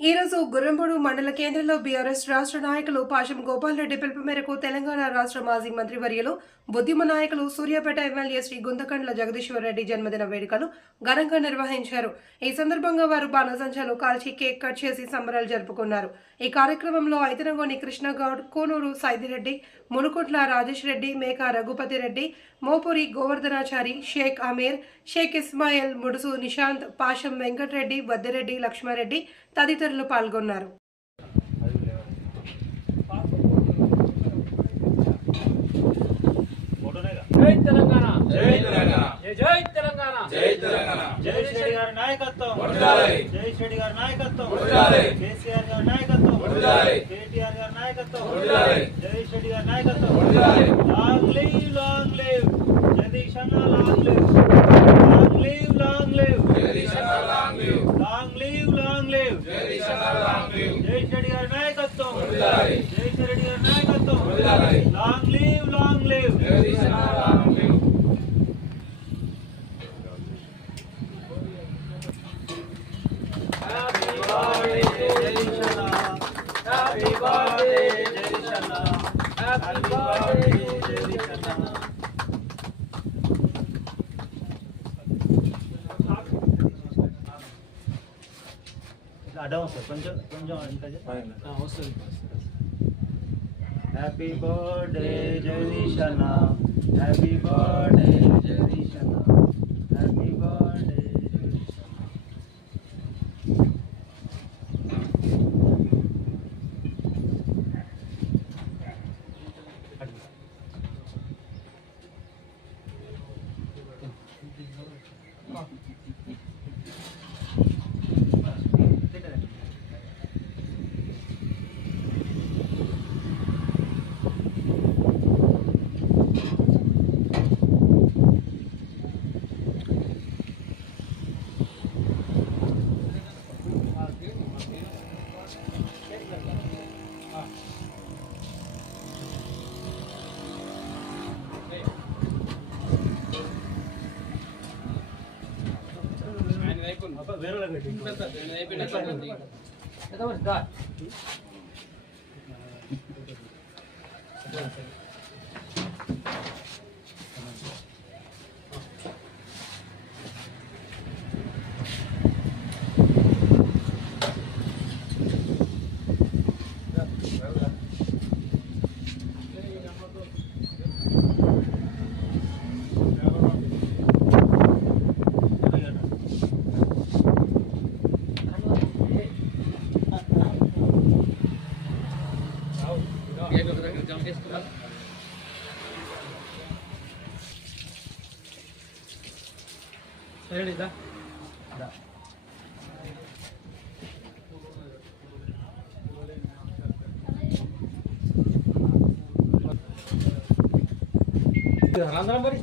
ఈ రోజు గుర్రంపూడి మండల కేంద్రంలో బీఆర్ఎస్ రాష్ట్ర నాయకులు పాశం గోపాల్ రెడ్డి పిలుపు మేరకు తెలంగాణ రాష్ట్ర మాజీ మంత్రివర్యులు బుద్ధిమ నాయకులు సూర్యాపేట ఎమ్మెల్యే శ్రీ గుంతకండ్ల జగదీశ్వర్ రెడ్డి జన్మదిన వేడుకలు ఘనంగా నిర్వహించారు. ఈ సందర్భంగా వారు బాణసంచాలు కాల్చి కేక్ కట్ చేసి సంబరాలు జరుపుకున్నారు. ఈ కార్యక్రమంలో ఐతనగోని కృష్ణగౌడ్, కోనూరు సైదిరెడ్డి, మునుకుట్ల రాజేష్ రెడ్డి, మేకా రఘుపతి రెడ్డి, మోపూరి గోవర్ధనాచారి, షేక్ అమీర్, షేక్ ఇస్మాయిల్, ముడుసు నిశాంత్, పాశం వెంకటరెడ్డి, వద్దిరెడ్డి, లక్ష్మారెడ్డి తదితరులు పాల్గొన్నారు. జై తెలంగాణ, జై తెలంగాణ, జై తెలంగాణ, జై తెలంగాణ. జై శ్రీ గారి నాయకత్వం వర్ధిల్లాలి, జై శ్రీ గారి నాయకత్వం వర్ధిల్లాలి, కేసీఆర్ గారి నాయకత్వం వర్ధిల్లాలి, కేటీఆర్ గారి నాయకత్వం వర్ధిల్లాలి, జై శ్రీ గారి నాయకత్వం వర్ధిల్లాలి. లాంగ్ లివ్ జగదీష్ అన్న, లాంగ్ లివ్ జగదీష్ అన్న, లాంగ్ లివ్ జగదీష్ అన్న, లాంగ్ లివ్. జై శ్రీ గారి నాయకత్వం వర్ధిల్లాలి, జై శ్రీ గారి నాయకత్వం వర్ధిల్లాలి. లాంగ్ లివ్ జగదీష్ అన్న, long live. Happy birthday Jagadish అన్న, హ్యాపీ బర్త్డే జగదీష్ అన్న, హ్యాపీ బర్త్డే జగదీష్ అన్న. అడ్డం సార్ కొంచెం వస్తుంది. హ్యాపీ బర్త్డే జగదీష్ అన్న, హ్యాపీ బర్త్డే జగదీష్ అన్న, హ్యాపీ బర్త్డే జగదీష్ అన్న. ಹೇಳಿದ మరి